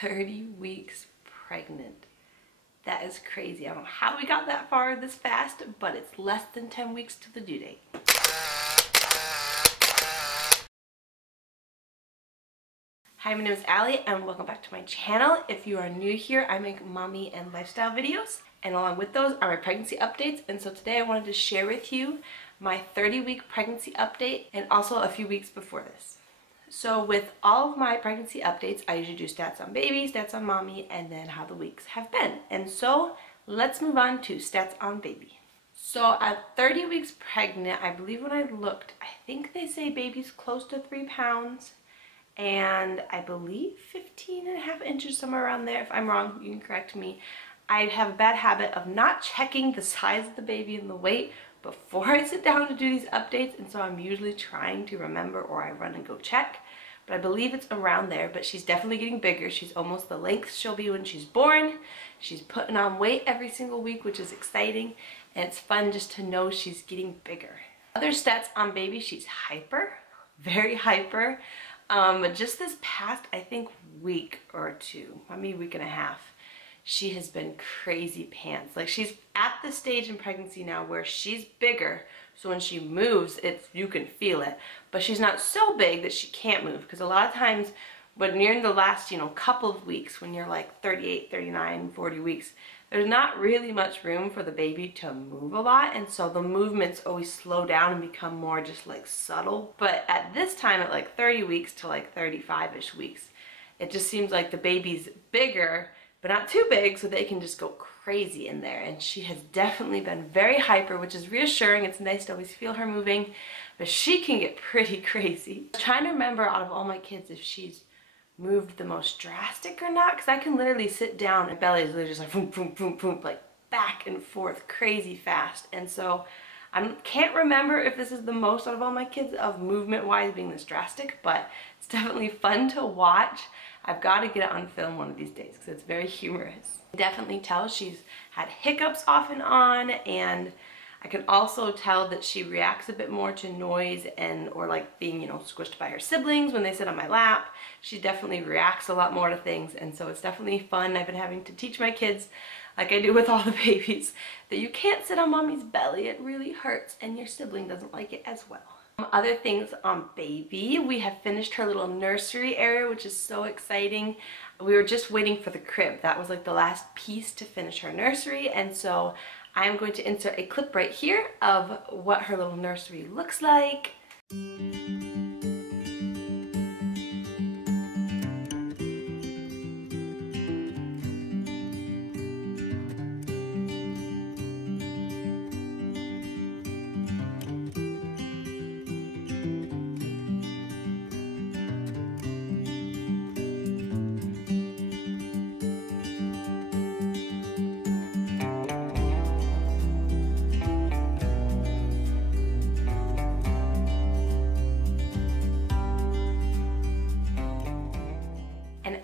30 weeks pregnant. That is crazy. I don't know how we got that far this fast, but it's less than 10 weeks to the due date. Hi, my name is Allie and welcome back to my channel. If you are new here, I make mommy and lifestyle videos, and along with those are my pregnancy updates. And so today I wanted to share with you my 30-week pregnancy update and also a few weeks before this. So with all of my pregnancy updates, I usually do stats on baby, stats on mommy, and then how the weeks have been. And so let's move on to stats on baby. So at 30 weeks pregnant, I believe when I looked, I think they say baby's close to 3 pounds. And I believe 15.5 inches, somewhere around there. If I'm wrong, you can correct me. I have a bad habit of not checking the size of the baby and the weight before I sit down to do these updates, and so I'm usually trying to remember, or I run and go check. But I believe it's around there, but she's definitely getting bigger. She's almost the length she'll be when she's born. She's putting on weight every single week, which is exciting, and it's fun just to know she's getting bigger. Other stats on baby, she's hyper, very hyper. Just this past, I think, week or two, maybe week and a half, she has been crazy pants. Like, she's at the stage in pregnancy now where she's bigger, so when she moves, you can feel it. But she's not so big that she can't move, because a lot of times when you're in the last, couple of weeks, when you're like 38, 39, 40 weeks, there's not really much room for the baby to move a lot, and so the movements always slow down and become more just like subtle. But at this time, at like 30 weeks to like 35-ish weeks, it just seems like the baby's bigger, but not too big, so they can just go crazy in there. And she has definitely been very hyper, which is reassuring. It's nice to always feel her moving, but she can get pretty crazy. I'm trying to remember out of all my kids if she's moved the most drastic or not, because I can literally sit down and belly is literally just like boom, boom, boom, boom, like back and forth crazy fast. And so I can't remember if this is the most out of all my kids of movement wise being this drastic, but it's definitely fun to watch. I've got to get it on film one of these days because it's very humorous. Definitely tell she's had hiccups off and on, and I can also tell that she reacts a bit more to noise or like being, squished by her siblings when they sit on my lap. She definitely reacts a lot more to things, and so it's definitely fun. I've been having to teach my kids, like I do with all the babies, that you can't sit on mommy's belly. It really hurts, and your sibling doesn't like it as well. Other things on baby, we have finished her little nursery area, which is so exciting. We were just waiting for the crib. That was like the last piece to finish her nursery, and so I'm going to insert a clip right here of what her little nursery looks like.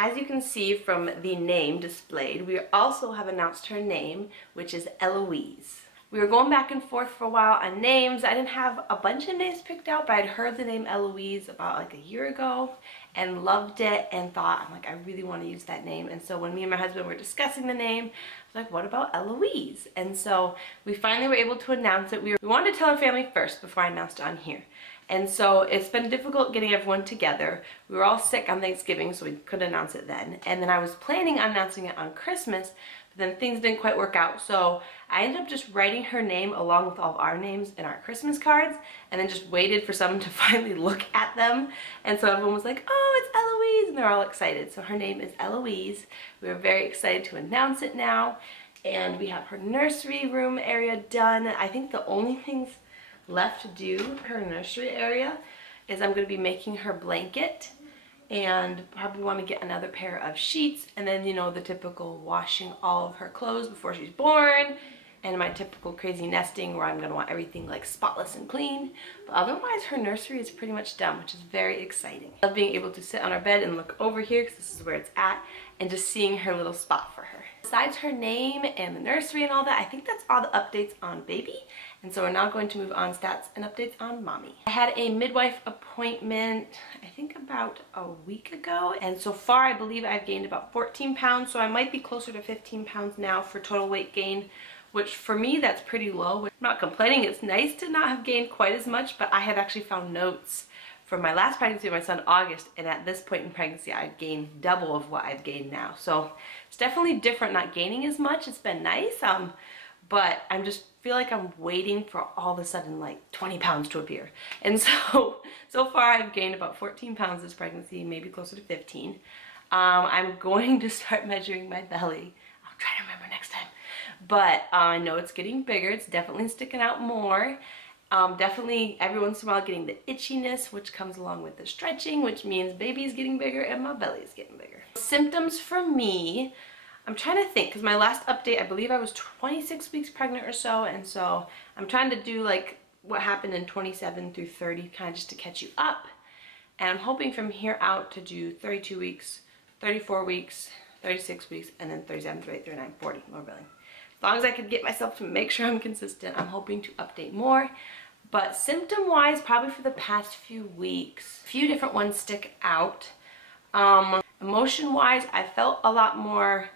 As you can see from the name displayed, we also have announced her name, which is Eloise. We were going back and forth for a while on names. I didn't have a bunch of names picked out, but I'd heard the name Eloise about like a year ago and loved it and thought, I really want to use that name. And so when me and my husband were discussing the name, I was like, what about Eloise? And so we finally were able to announce it. We wanted to tell our family first before I announced it on here. And so it's been difficult getting everyone together. We were all sick on Thanksgiving, so we couldn't announce it then. And then I was planning on announcing it on Christmas, but then things didn't quite work out. So I ended up just writing her name along with all of our names in our Christmas cards, and then just waited for someone to finally look at them. And so everyone was like, oh, it's Eloise, and they're all excited. So her name is Eloise. We are very excited to announce it now. And we have her nursery room area done. I think the only things left to do her nursery area is I'm going to be making her blanket, and probably want to get another pair of sheets, and then the typical washing all of her clothes before she's born, and my typical crazy nesting where I'm gonna want everything like spotless and clean. But otherwise her nursery is pretty much done, which is very exciting. I love being able to sit on our bed and look over here because this is where it's at, and just seeing her little spot for her. Besides her name and the nursery and all that, I think that's all the updates on baby. And so we're now going to move on stats and updates on mommy. I had a midwife appointment, I think about a week ago. And so far, I believe I've gained about 14 pounds. So I might be closer to 15 pounds now for total weight gain, which for me, that's pretty low. I'm not complaining. It's nice to not have gained quite as much, but I had actually found notes from my last pregnancy with my son, August, and at this point in pregnancy, I'd gained double of what I've gained now. So it's definitely different not gaining as much. It's been nice, but I'm just feel like I'm waiting for all of a sudden like 20 pounds to appear. And so far I've gained about 14 pounds this pregnancy, maybe closer to 15. I'm going to start measuring my belly. I'll try to remember next time. But I know it's getting bigger. It's definitely sticking out more. Definitely every once in a while getting the itchiness, which comes along with the stretching, which means baby's getting bigger and my belly's getting bigger. Symptoms for me, I'm trying to think, because my last update, I believe I was 26 weeks pregnant or so, and so I'm trying to do like what happened in 27 through 30, kind of just to catch you up. And I'm hoping from here out to do 32 weeks, 34 weeks, 36 weeks, and then 37, 38, 39, 40, more billing. As long as I could get myself to make sure I'm consistent, I'm hoping to update more. But symptom-wise, probably for the past few weeks, a few different ones stick out. Emotion-wise, I felt a lot more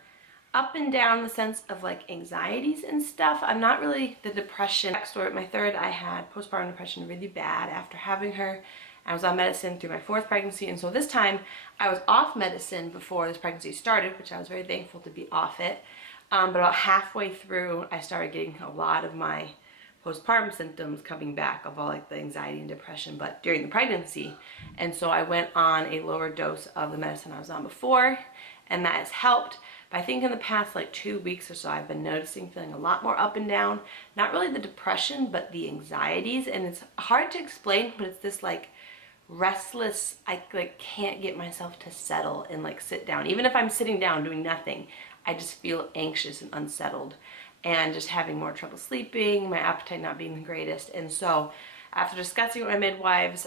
up and down in the sense of like anxieties and stuff. I'm not really the depression. Backstory, at my third, I had postpartum depression really bad after having her. I was on medicine through my fourth pregnancy, and so this time I was off medicine before this pregnancy started, which I was very thankful to be off it. But about halfway through, I started getting a lot of my postpartum symptoms coming back of all like the anxiety and depression, but during the pregnancy. And so I went on a lower dose of the medicine I was on before, and that has helped. But I think in the past like 2 weeks or so, I've been noticing feeling a lot more up and down. Not really the depression, but the anxieties. And it's hard to explain, but it's this like restless, I like can't get myself to settle and like sit down. Even if I'm sitting down doing nothing, I just feel anxious and unsettled and just having more trouble sleeping, my appetite not being the greatest. And so after discussing with my midwives,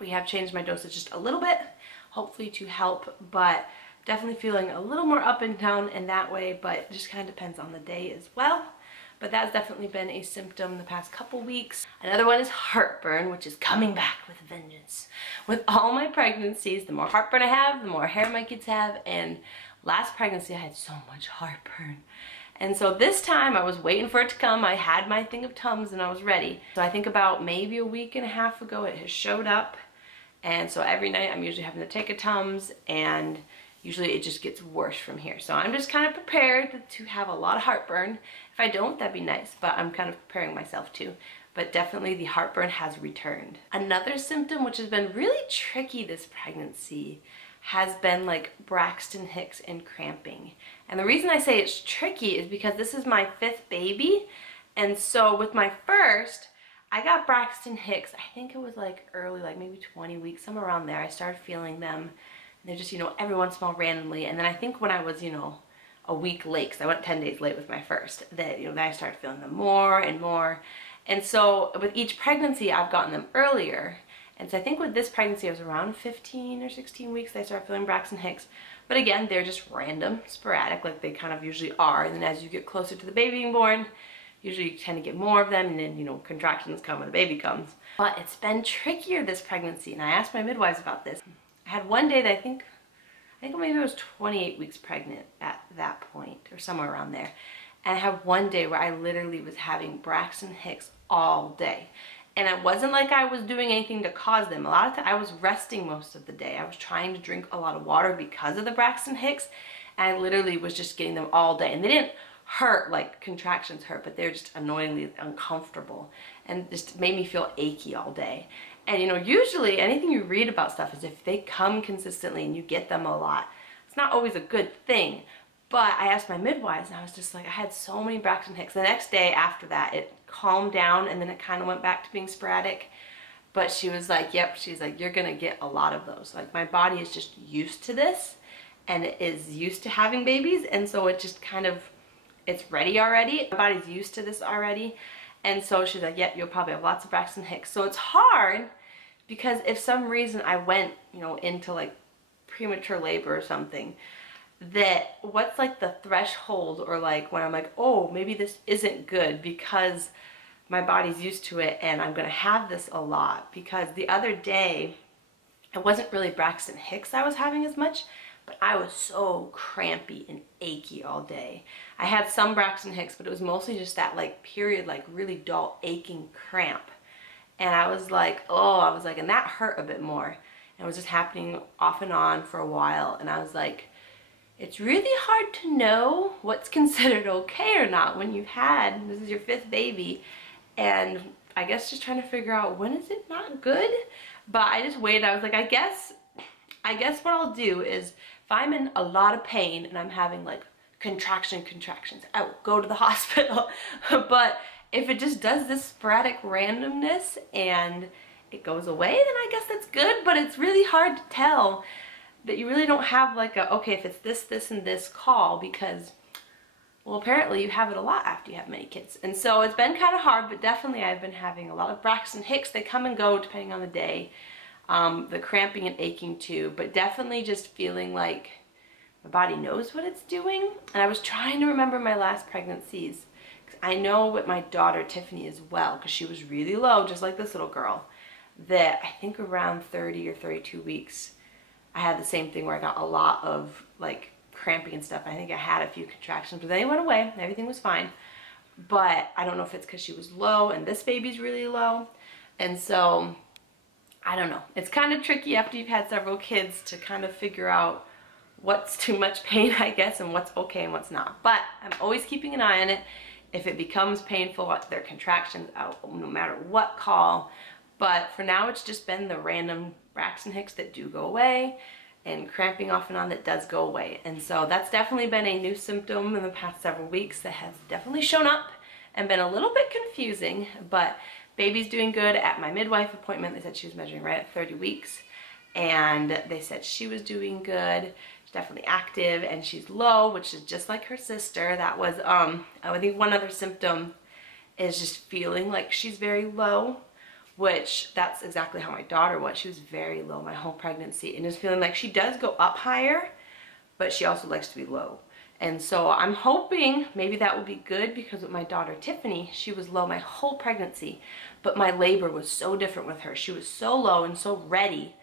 we have changed my dosage just a little bit, hopefully to help, but definitely feeling a little more up and down in that way, but it just kind of depends on the day as well. But that's definitely been a symptom the past couple weeks. Another one is heartburn, which is coming back with vengeance. With all my pregnancies, the more heartburn I have, the more hair my kids have, and last pregnancy I had so much heartburn. And so this time I was waiting for it to come. I had my thing of Tums and I was ready. So I think about maybe a week and a half ago it has showed up. And so every night I'm usually having to take a Tums, and usually it just gets worse from here. So I'm just kind of prepared to have a lot of heartburn. If I don't, that'd be nice, but I'm kind of preparing myself too. But definitely the heartburn has returned. Another symptom which has been really tricky this pregnancy has been like Braxton Hicks and cramping. And the reason I say it's tricky is because this is my 5th baby. And so with my first, I got Braxton Hicks, I think it was like early, like maybe 20 weeks, somewhere around there. I started feeling them. And they're just, you know, every once in a while randomly. And then I think when I was, you know, a week late, because I went 10 days late with my first, that, you know, then I started feeling them more and more. And so with each pregnancy, I've gotten them earlier. And so I think with this pregnancy, I was around 15 or 16 weeks, I started feeling Braxton Hicks. But again, they're just random, sporadic, like they kind of usually are. And then as you get closer to the baby being born, usually you tend to get more of them, and then, you know, contractions come when the baby comes. But it's been trickier this pregnancy, and I asked my midwives about this. I had one day that I think maybe I was 28 weeks pregnant at that point, or somewhere around there. And I had one day where I literally was having Braxton Hicks all day. And it wasn't like I was doing anything to cause them. A lot of times I was resting most of the day. I was trying to drink a lot of water because of the Braxton Hicks. And I literally was just getting them all day. And they didn't hurt like contractions hurt, but they're just annoyingly uncomfortable and just made me feel achy all day. And you know, usually anything you read about stuff is if they come consistently and you get them a lot, it's not always a good thing. But I asked my midwives, and I was just like, I had so many Braxton Hicks. The next day after that, it calmed down, and then it kind of went back to being sporadic. But she was like, yep, she's like, you're gonna get a lot of those. Like, my body is just used to this, and it is used to having babies, and so it just kind of, it's ready already. My body's used to this already. And so she's like, yeah, you'll probably have lots of Braxton Hicks. So it's hard because if some reason I went, you know, into like premature labor or something, that what's like the threshold, or like when I'm like, oh, maybe this isn't good because my body's used to it and I'm gonna have this a lot. Because the other day, it wasn't really Braxton Hicks I was having as much, but I was so crampy and achy all day. I had some Braxton Hicks, but it was mostly just that like period, like really dull aching cramp. And I was like, oh, and that hurt a bit more. And it was just happening off and on for a while. And I was like, it's really hard to know what's considered okay or not when you've had, this is your 5th baby. And I guess just trying to figure out, when is it not good? But I just waited. I was like, I guess what I'll do is, if I'm in a lot of pain and I'm having like contractions, I will go to the hospital. But if it just does this sporadic randomness and it goes away, then I guess that's good. But it's really hard to tell that you really don't have like a, okay, if it's this, this, and this call, because, well, apparently you have it a lot after you have many kids. And so it's been kind of hard, but definitely I've been having a lot of Braxton Hicks. They come and go depending on the day. The cramping and aching too, but definitely just feeling like my body knows what it's doing. And I was trying to remember my last pregnancies. I know with my daughter Tiffany as well, because she was really low, just like this little girl, that I think around 30 or 32 weeks, I had the same thing where I got a lot of like cramping and stuff. I think I had a few contractions, but then they went away and everything was fine. But I don't know if it's because she was low and this baby's really low. And so I don't know. It's kind of tricky after you've had several kids to kind of figure out what's too much pain, I guess, and what's okay and what's not. But I'm always keeping an eye on it. If it becomes painful, their contractions, no matter what call. But for now, it's just been the random Braxton Hicks that do go away and cramping off and on that does go away. And so that's definitely been a new symptom in the past several weeks that has definitely shown up and been a little bit confusing. But baby's doing good. At my midwife appointment, they said she was measuring right at 30 weeks. And they said she was doing good. She's definitely active and she's low, which is just like her sister. That was, I think one other symptom is just feeling like she's very low, which that's exactly how my daughter was. She was very low my whole pregnancy and just feeling like she does go up higher, but she also likes to be low. And so I'm hoping maybe that will be good, because with my daughter Tiffany, she was low my whole pregnancy, but my labor was so different with her. She was so low and so ready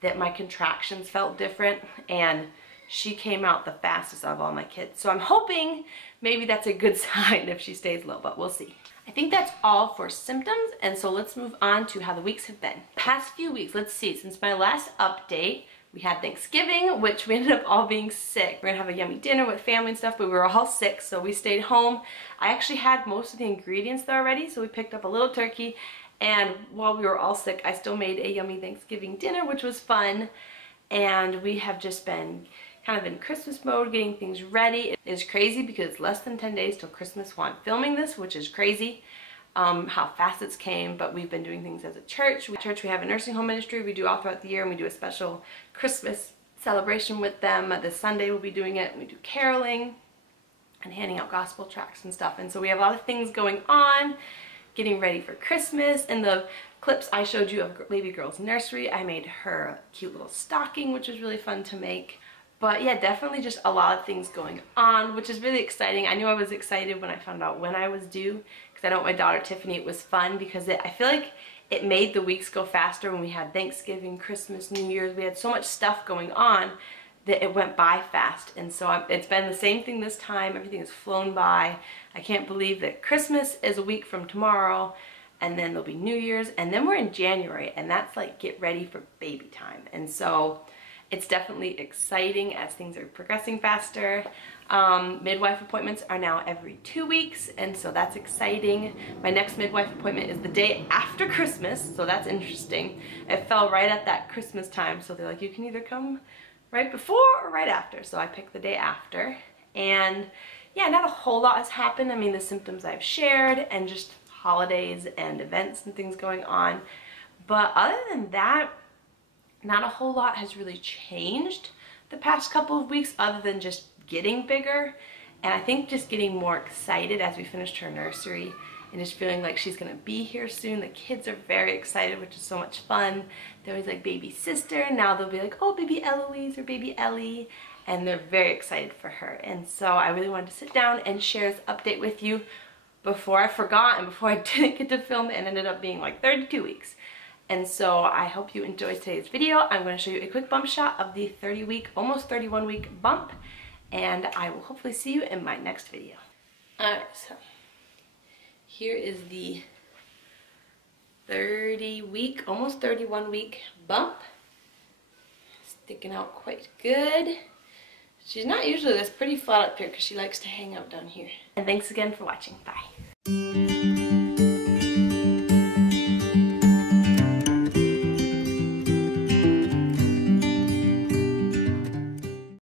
that my contractions felt different, and she came out the fastest of all my kids. So I'm hoping maybe that's a good sign if she stays low, but we'll see. I think that's all for symptoms, and so let's move on to how the weeks have been. Past few weeks, let's see, since my last update, we had Thanksgiving, which we ended up all being sick. We're gonna have a yummy dinner with family and stuff, but we were all sick, so we stayed home. I actually had most of the ingredients there already, so we picked up a little turkey, and while we were all sick, I still made a yummy Thanksgiving dinner, which was fun. And we have just been kind of in Christmas mode, getting things ready. It is crazy because it's less than 10 days till Christmas while I'm filming this, which is crazy. How fast it's came, but we've been doing things as a church. We have a nursing home ministry we do all throughout the year, and we do a special Christmas celebration with them. This Sunday we'll be doing it, and we do caroling and handing out gospel tracts and stuff. And so we have a lot of things going on, getting ready for Christmas. And the clips I showed you of baby girl's nursery, I made her a cute little stocking, which was really fun to make. But yeah, definitely just a lot of things going on, which is really exciting. I knew I was excited when I found out when I was due, because I know with my daughter Tiffany it was fun, because I feel like it made the weeks go faster when we had Thanksgiving, Christmas, New Year's. We had so much stuff going on that it went by fast. And so it's been the same thing this time. Everything has flown by. I can't believe that Christmas is a week from tomorrow, and then there'll be New Year's, and then we're in January, and that's like get ready for baby time. And so it's definitely exciting as things are progressing faster. Midwife appointments are now every 2 weeks, and so that's exciting. My next midwife appointment is the day after Christmas, so that's interesting. It fell right at that Christmas time, so they're like, you can either come right before or right after. So I picked the day after, and yeah, not a whole lot has happened. I mean, the symptoms I've shared and just holidays and events and things going on. But other than that, not a whole lot has really changed the past couple of weeks, other than just getting bigger And I think just getting more excited as we finished her nursery and just feeling like she's gonna be here soon. The kids are very excited, which is so much fun. They're always like baby sister. Now they'll be like, oh, baby Eloise or baby Ellie. And they're very excited for her. And so I really wanted to sit down and share this update with you before I forgot and before I didn't get to film it and ended up being like 32 weeks. And so I hope you enjoyed today's video. I'm going to show you a quick bump shot of the 30-week, almost 31-week bump. And I will hopefully see you in my next video. Alright, so here is the 30-week, almost 31-week bump. Sticking out quite good. She's not usually this pretty flat up here because she likes to hang out down here. And thanks again for watching. Bye.